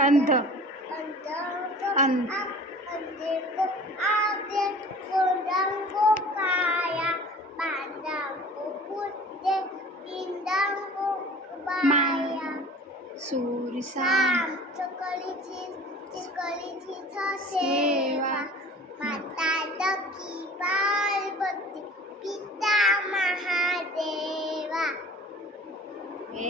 अंध अंध अंधे को आगे कोंडांग को काया पांडांग को बुद्धे इंडांग को बाया सूर्य साम चकली चीज